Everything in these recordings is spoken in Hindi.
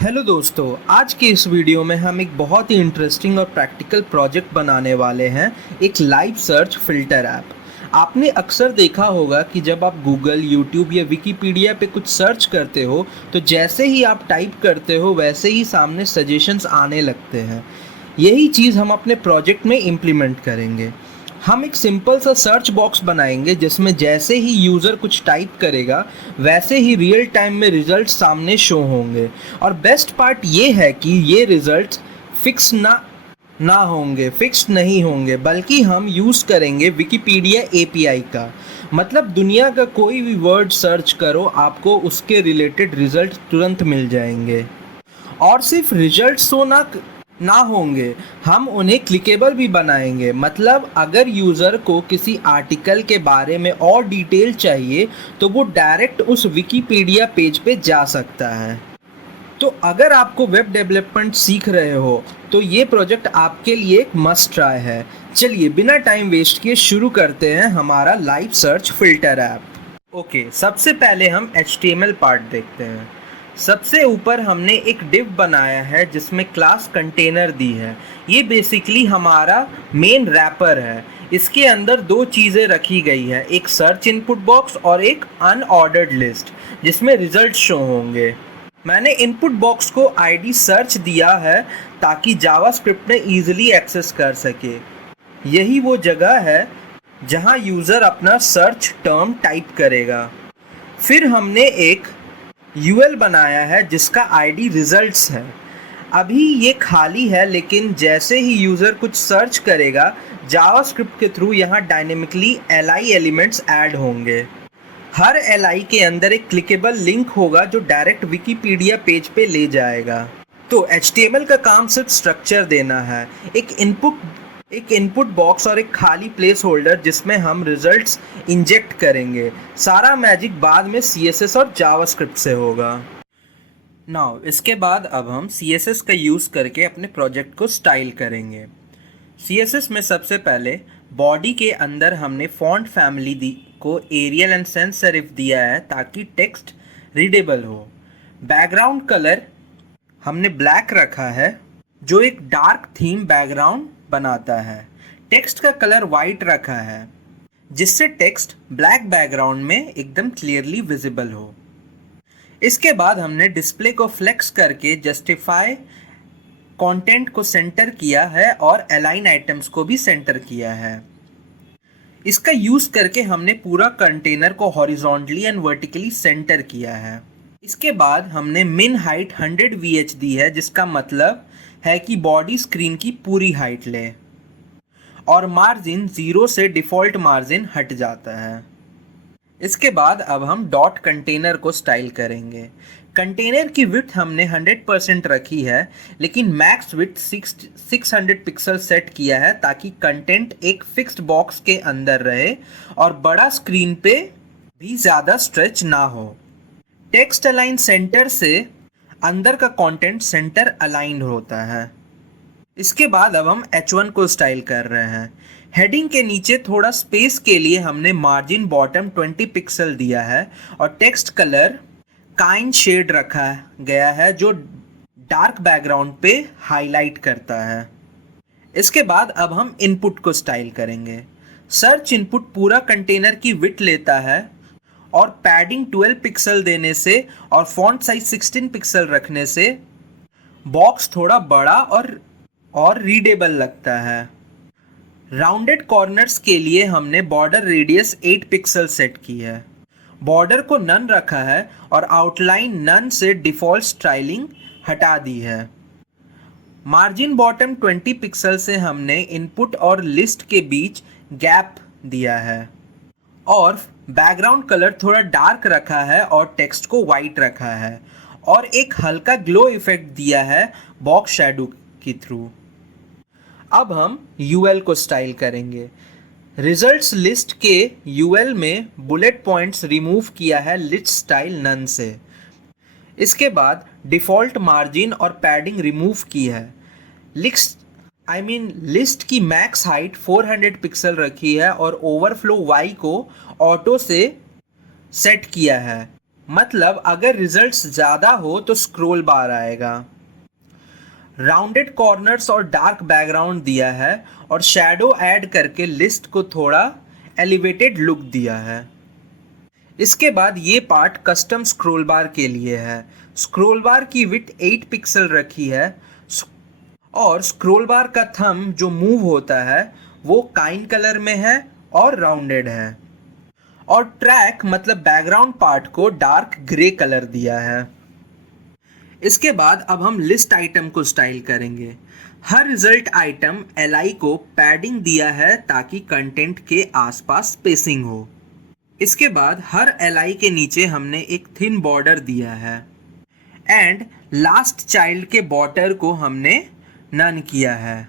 हेलो दोस्तों, आज के इस वीडियो में हम एक बहुत ही इंटरेस्टिंग और प्रैक्टिकल प्रोजेक्ट बनाने वाले हैं, एक लाइव सर्च फिल्टर ऐप। आपने अक्सर देखा होगा कि जब आप गूगल, यूट्यूब या विकिपीडिया पे कुछ सर्च करते हो तो जैसे ही आप टाइप करते हो वैसे ही सामने सजेशंस आने लगते हैं। यही चीज़ हम अपने प्रोजेक्ट में इम्प्लीमेंट करेंगे। हम एक सिंपल सा सर्च बॉक्स बनाएंगे जिसमें जैसे ही यूज़र कुछ टाइप करेगा वैसे ही रियल टाइम में रिजल्ट सामने शो होंगे। और बेस्ट पार्ट ये है कि ये रिजल्ट फिक्स ना होंगे, फिक्स्ड नहीं होंगे, बल्कि हम यूज़ करेंगे विकिपीडिया एपीआई का। मतलब दुनिया का कोई भी वर्ड सर्च करो, आपको उसके रिलेटेड रिजल्ट तुरंत मिल जाएंगे। और सिर्फ रिजल्ट्स तो ना होंगे, हम उन्हें क्लिकेबल भी बनाएंगे। मतलब अगर यूज़र को किसी आर्टिकल के बारे में और डिटेल चाहिए तो वो डायरेक्ट उस विकिपीडिया पेज पे जा सकता है। तो अगर आपको वेब डेवलपमेंट सीख रहे हो तो ये प्रोजेक्ट आपके लिए एक मस्ट ट्राई है। चलिए बिना टाइम वेस्ट किए शुरू करते हैं हमारा live search filter app. Okay, सबसे पहले हम HTML पार्ट देखते हैं। सबसे ऊपर हमने एक डिव बनाया है जिसमें क्लास कंटेनर दी है। ये बेसिकली हमारा मेन रैपर है। इसके अंदर दो चीज़ें रखी गई है, एक सर्च इनपुट बॉक्स और एक अनऑर्डर्ड लिस्ट जिसमें रिजल्ट शो होंगे। मैंने इनपुट बॉक्स को आईडी सर्च दिया है ताकि जावास्क्रिप्ट में ईजिली एक्सेस कर सके। यही वो जगह है जहां यूज़र अपना सर्च टर्म टाइप करेगा। फिर हमने एक यूएल बनाया है जिसका आईडी रिजल्ट्स है। अभी ये खाली है, लेकिन जैसे ही यूज़र कुछ सर्च करेगा जावास्क्रिप्ट के थ्रू यहाँ डायनेमिकली एलआई एलिमेंट्स ऐड होंगे। हर एलआई के अंदर एक क्लिकेबल लिंक होगा जो डायरेक्ट विकिपीडिया पेज पे ले जाएगा। तो HTML का काम सिर्फ स्ट्रक्चर देना है, एक इनपुट बॉक्स और एक खाली प्लेस होल्डर जिसमें हम रिजल्ट्स इंजेक्ट करेंगे। सारा मैजिक बाद में CSS और जावास्क्रिप्ट से होगा। नाउ इसके बाद अब हम CSS का यूज़ करके अपने प्रोजेक्ट को स्टाइल करेंगे। CSS में सबसे पहले बॉडी के अंदर हमने फॉन्ट फैमिली को एरियल एंड सैंस सेरिफ दिया है ताकि टेक्स्ट रीडेबल हो। बैकग्राउंड कलर हमने ब्लैक रखा है जो एक डार्क थीम बैकग्राउंड बनाता है। टेक्स्ट का कलर वाइट रखा है जिससे टेक्स्ट ब्लैक बैकग्राउंड में एकदम क्लियरली विजिबल हो। इसके बाद हमने डिस्प्ले को फ्लेक्स करके जस्टिफाई कंटेंट को सेंटर किया है और अलाइन आइटम्स को भी सेंटर किया है। इसका यूज करके हमने पूरा कंटेनर को हॉरिजॉन्टली एंड वर्टिकली सेंटर किया है। इसके बाद हमने मिन हाइट 100 VH दी है जिसका मतलब है कि बॉडी स्क्रीन की पूरी हाइट ले, और मार्जिन 0 से डिफ़ॉल्ट मार्जिन हट जाता है। इसके बाद अब हम डॉट कंटेनर को स्टाइल करेंगे। कंटेनर की विड्थ हमने 100% रखी है, लेकिन मैक्स विड्थ 600 पिक्सल सेट किया है ताकि कंटेंट एक फिक्स्ड बॉक्स के अंदर रहे और बड़ा स्क्रीन पे भी ज़्यादा स्ट्रेच ना हो। टेक्स्ट अलाइन सेंटर से अंदर का कंटेंट सेंटर अलाइंड होता है। इसके बाद अब हम H1 को स्टाइल कर रहे हैं। हेडिंग के नीचे थोड़ा स्पेस के लिए हमने मार्जिन बॉटम 20 पिक्सल दिया है और टेक्स्ट कलर काइन शेड रखा गया है जो डार्क बैकग्राउंड पे हाईलाइट करता है। इसके बाद अब हम इनपुट को स्टाइल करेंगे। सर्च इनपुट पूरा कंटेनर की विड्थ लेता है और पैडिंग 12 पिक्सल देने से और फॉन्ट साइज 16 पिक्सल रखने से बॉक्स थोड़ा बड़ा और रीडेबल लगता है। राउंडेड कॉर्नर्स के लिए हमने बॉर्डर रेडियस 8 पिक्सल सेट की है। बॉर्डर को नन रखा है और आउटलाइन नन से डिफ़ॉल्ट स्टाइलिंग हटा दी है। मार्जिन बॉटम 20 पिक्सल से हमने इनपुट और लिस्ट के बीच गैप दिया है और बैकग्राउंड कलर थोड़ा डार्क रखा है और टेक्स्ट को वाइट रखा है और एक हल्का ग्लो इफेक्ट दिया है बॉक्स शैडो के थ्रू। अब हम यूएल को स्टाइल करेंगे। रिजल्ट्स लिस्ट के यूएल में बुलेट पॉइंट्स रिमूव किया है लिस्ट स्टाइल नन से। इसके बाद डिफ़ॉल्ट मार्जिन और पैडिंग रिमूव की है। लिस्ट की मैक्स हाइट 400 पिक्सल रखी है और ओवरफ्लो वाई को ऑटो से सेट किया है। मतलब अगर रिजल्ट्स ज़्यादा हो तो स्क्रॉल बार आएगा। राउंडेड कॉर्नर्स और डार्क बैकग्राउंड दिया है और शैडो ऐड करके लिस्ट को थोड़ा एलिवेटेड लुक दिया है। इसके बाद ये पार्ट कस्टम स्क्रॉल बार के लिए है। स्क्रॉल बार की विड्थ 8 पिक्सल रखी है और स्क्रॉल बार का थंब जो मूव होता है वो काइन कलर में है और राउंडेड है। और ट्रैक मतलब बैकग्राउंड पार्ट को डार्क ग्रे कलर दिया है। इसके बाद अब हम लिस्ट आइटम को स्टाइल करेंगे। हर रिजल्ट आइटम एलआई को पैडिंग दिया है ताकि कंटेंट के आसपास स्पेसिंग हो। इसके बाद हर एलआई के नीचे हमने एक थिन बॉर्डर दिया है एंड लास्ट चाइल्ड के बॉर्डर को हमने नन किया है।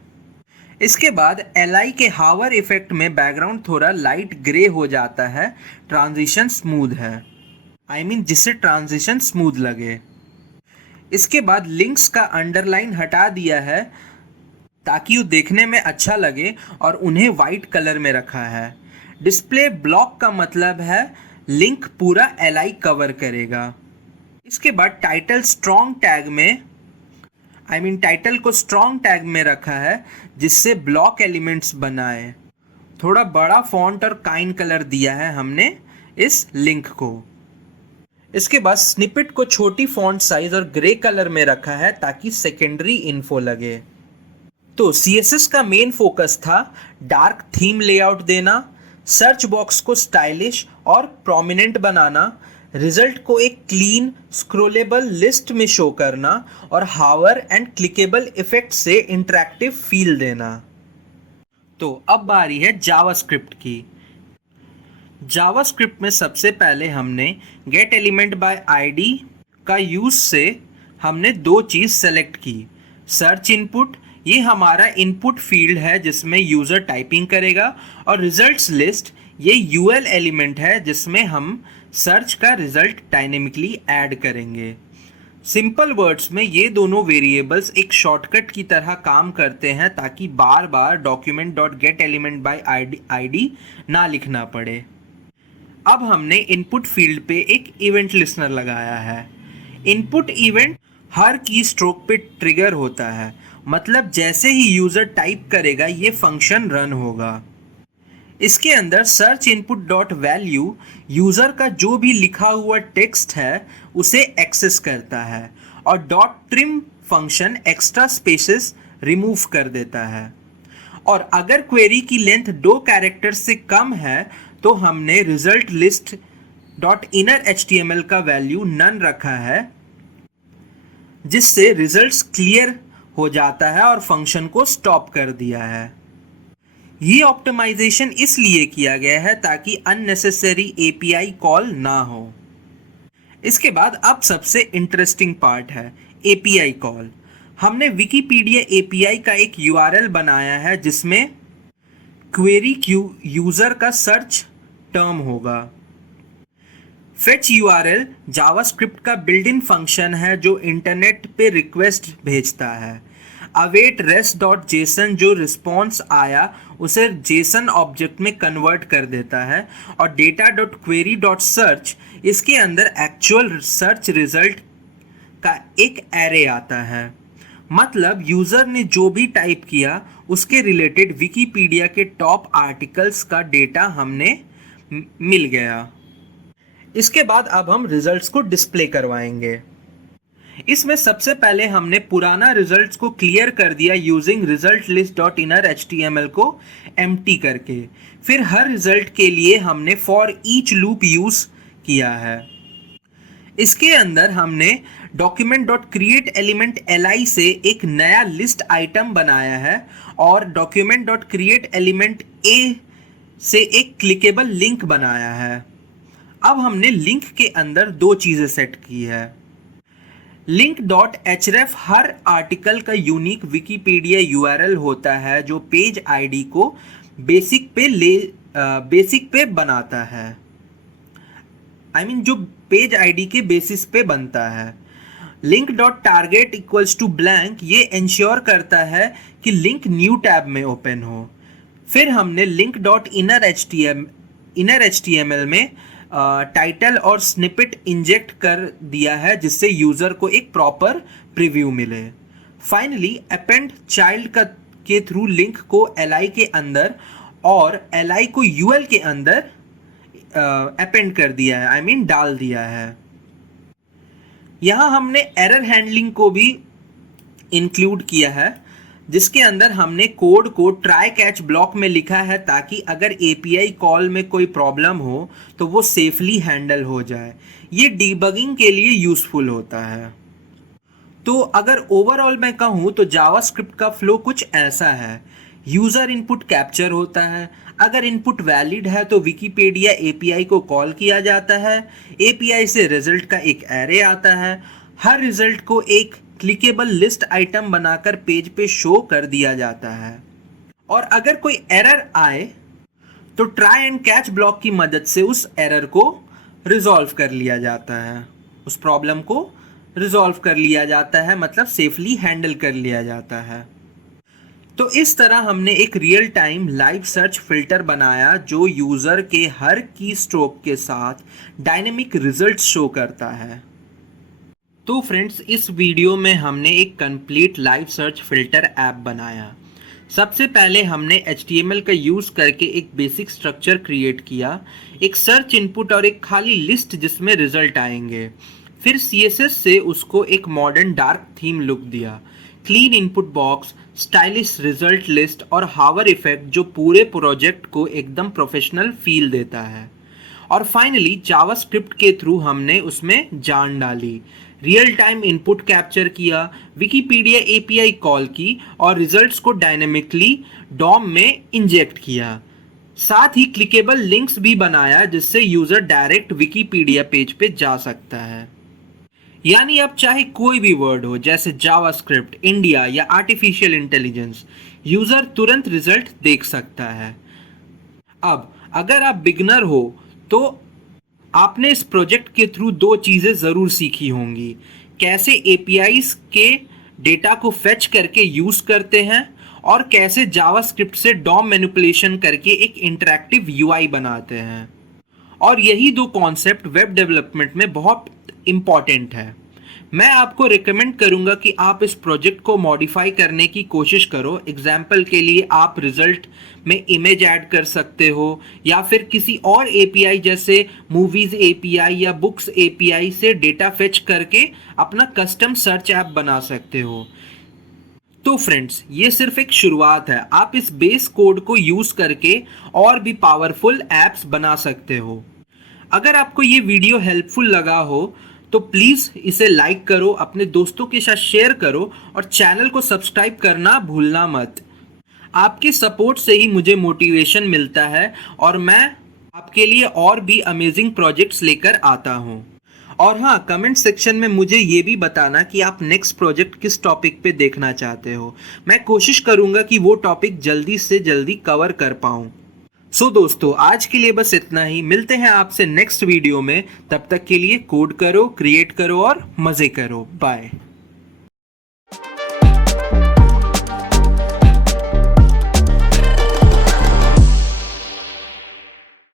इसके बाद एलआई के हावर इफेक्ट में बैकग्राउंड थोड़ा लाइट ग्रे हो जाता है, ट्रांजिशन स्मूथ है, जिससे ट्रांजिशन स्मूथ लगे। इसके बाद लिंक्स का अंडरलाइन हटा दिया है ताकि वो देखने में अच्छा लगे और उन्हें वाइट कलर में रखा है। डिस्प्ले ब्लॉक का मतलब है लिंक पूरा एलआई कवर करेगा। इसके बाद टाइटल स्ट्रॉन्ग टैग में टाइटल को स्ट्रॉन्ग टैग में रखा है जिससे ब्लॉक एलिमेंट्स बनाए। थोड़ा बड़ा फॉन्ट और काइन कलर दिया है हमने इस लिंक को। इसके बाद स्निपेट को छोटी फॉन्ट साइज और ग्रे कलर में रखा है ताकि सेकेंडरी इन्फो लगे। तो सीएसएस का मेन फोकस था डार्क थीम लेआउट देना, सर्च बॉक्स को स्टाइलिश और प्रोमिनेंट बनाना, रिजल्ट को एक क्लीन स्क्रॉलेबल लिस्ट में शो करना और हावर एंड क्लिकेबल इफेक्ट से इंटरैक्टिव फील देना। तो अब बारी है जावास्क्रिप्ट की। जावास्क्रिप्ट में सबसे पहले हमने गेट एलिमेंट बाय आईडी का यूज से हमने दो चीज़ सेलेक्ट की। सर्च इनपुट, ये हमारा इनपुट फील्ड है जिसमें यूज़र टाइपिंग करेगा, और रिजल्ट्स लिस्ट ये यूएल एलिमेंट है जिसमें हम सर्च का रिजल्ट डायनेमिकली ऐड करेंगे। सिंपल वर्ड्स में ये दोनों वेरिएबल्स एक शॉर्टकट की तरह काम करते हैं ताकि बार बार document dot get element by ID ना लिखना पड़े। अब हमने इनपुट फील्ड पे एक इवेंट लिस्नर लगाया है। इनपुट इवेंट हर की स्ट्रोक पे ट्रिगर होता है, मतलब जैसे ही यूज़र टाइप करेगा ये फंक्शन रन होगा। इसके अंदर search input dot value user का जो भी लिखा हुआ टेक्स्ट है उसे एक्सेस करता है, और dot trim function extra spaces remove कर देता है। और अगर क्वेरी की लेंथ 2 कैरेक्टर से कम है तो हमने result list dot inner HTML का वैल्यू नन रखा है, जिससे रिजल्ट्स क्लियर हो जाता है और फंक्शन को स्टॉप कर दिया है। ये ऑप्टिमाइजेशन इसलिए किया गया है ताकि अननेसेसरी API कॉल ना हो। इसके बाद अब सबसे इंटरेस्टिंग पार्ट है API कॉल। हमने विकिपीडिया API का एक URL बनाया है जिसमें क्वेरी क्यू यूज़र का सर्च टर्म होगा। फेच URL जावास्क्रिप्ट का बिल्ट इन फंक्शन है जो इंटरनेट पे रिक्वेस्ट भेजता है। अवेट रेस्ट डॉट जेसन जो रिस्पॉन्स आया उसे जेसन ऑब्जेक्ट में कन्वर्ट कर देता है, और data dot query dot search इसके अंदर एक्चुअल सर्च रिजल्ट का एक एरे आता है। मतलब यूज़र ने जो भी टाइप किया उसके रिलेटेड विकिपीडिया के टॉप आर्टिकल्स का डेटा हमने मिल गया। इसके बाद अब हम रिजल्ट्स को डिस्प्ले करवाएंगे। इसमें सबसे पहले हमने पुराना रिजल्ट्स को क्लियर कर दिया using result list dot inner HTML को एम्प्टी करके। फिर हर रिजल्ट के लिए हमने फॉर ईच लूप यूज किया है। इसके अंदर हमने document dot create element LI से एक नया लिस्ट आइटम बनाया है, और document dot create element A से एक क्लिकेबल लिंक बनाया है। अब हमने लिंक के अंदर दो चीज़ें सेट की है। लिंक डॉट href हर आर्टिकल का यूनिक विकिपीडिया URL होता है जो पेज आईडी को बेसिक पे बनाता है। जो पेज आईडी के बेसिस पे बनता है। Link dot target equals to blank ये इंश्योर करता है कि लिंक न्यू टैब में ओपन हो। फिर हमने लिंक डॉट इनर HTML में टाइटल और स्निपेट इंजेक्ट कर दिया है जिससे यूज़र को एक प्रॉपर प्रीव्यू मिले। फाइनली अपेंड चाइल्ड के थ्रू लिंक को li के अंदर और li को ul के अंदर अपेंड कर दिया है, आई मीन डाल दिया है। यहाँ हमने एरर हैंडलिंग को भी इंक्लूड किया है जिसके अंदर हमने कोड को ट्राई कैच ब्लॉक में लिखा है ताकि अगर एपीआई कॉल में कोई प्रॉब्लम हो तो वो सेफली हैंडल हो जाए। ये डीबगिंग के लिए यूज़फुल होता है। तो अगर ओवरऑल मैं कहूँ तो जावास्क्रिप्ट का फ्लो कुछ ऐसा है। यूज़र इनपुट कैप्चर होता है, अगर इनपुट वैलिड है तो विकिपीडिया एपीआई को कॉल किया जाता है, एपीआई से रिजल्ट का एक एरे आता है, हर रिजल्ट को एक क्लिकेबल लिस्ट आइटम बनाकर पेज पे शो कर दिया जाता है। और अगर कोई एरर आए तो ट्राई एंड कैच ब्लॉक की मदद से उस एरर को रिजॉल्व कर लिया जाता है, उस प्रॉब्लम को रिजॉल्व कर लिया जाता है, मतलब सेफली हैंडल कर लिया जाता है। तो इस तरह हमने एक real time live search filter बनाया जो यूज़र के हर की स्ट्रोक के साथ डायनेमिक रिजल्ट शो करता है। तो फ्रेंड्स, इस वीडियो में हमने एक complete live search filter app बनाया। सबसे पहले हमने HTML का यूज़ करके एक बेसिक स्ट्रक्चर क्रिएट किया, एक सर्च इनपुट और एक खाली लिस्ट जिसमें रिजल्ट आएंगे। फिर CSS से उसको एक मॉडर्न डार्क थीम लुक दिया, clean input box, stylish result list और हावर इफेक्ट जो पूरे प्रोजेक्ट को एकदम प्रोफेशनल फील देता है। और फाइनली जावास्क्रिप्ट के थ्रू हमने उसमें जान डाली, रियल टाइम इनपुट कैप्चर किया, विकिपीडिया एपीआई कॉल की और रिजल्ट्स को डायनेमिकली डॉम में इंजेक्ट किया। साथ ही क्लिकेबल लिंक्स भी बनाया जिससे यूज़र डायरेक्ट विकिपीडिया पेज पे जा सकता है। यानी अब चाहे कोई भी वर्ड हो जैसे जावास्क्रिप्ट, इंडिया या आर्टिफिशियल इंटेलिजेंस, यूज़र तुरंत रिजल्ट देख सकता है। अब अगर आप बिगनर हो तो आपने इस प्रोजेक्ट के थ्रू दो चीज़ें ज़रूर सीखी होंगी, कैसे एपीआईज के डेटा को फेच करके यूज़ करते हैं और कैसे जावास्क्रिप्ट से डॉम मैनिपुलेशन करके एक इंटरैक्टिव यूआई बनाते हैं। और यही दो कॉन्सेप्ट वेब डेवलपमेंट में बहुत इम्पॉर्टेंट है। मैं आपको रिकमेंड करूंगा कि आप इस प्रोजेक्ट को मॉडिफाई करने की कोशिश करो। एग्जाम्पल के लिए आप रिजल्ट में इमेज ऐड कर सकते हो या फिर किसी और एपीआई जैसे मूवीज एपीआई या बुक्स एपीआई से डेटा फेच करके अपना कस्टम सर्च ऐप बना सकते हो। तो फ्रेंड्स, ये सिर्फ एक शुरुआत है, आप इस बेस कोड को यूज करके और भी पावरफुल एप्स बना सकते हो। अगर आपको ये वीडियो हेल्पफुल लगा हो तो प्लीज़ इसे लाइक करो, अपने दोस्तों के साथ शेयर करो और चैनल को सब्सक्राइब करना भूलना मत। आपके सपोर्ट से ही मुझे मोटिवेशन मिलता है और मैं आपके लिए और भी अमेजिंग प्रोजेक्ट्स लेकर आता हूँ। और हाँ, कमेंट सेक्शन में मुझे ये भी बताना कि आप नेक्स्ट प्रोजेक्ट किस टॉपिक पे देखना चाहते हो। मैं कोशिश करूँगा कि वो टॉपिक जल्दी से जल्दी कवर कर पाऊँ। सो दोस्तों, आज के लिए बस इतना ही। मिलते हैं आपसे नेक्स्ट वीडियो में। तब तक के लिए कोड करो, क्रिएट करो और मज़े करो। बाय।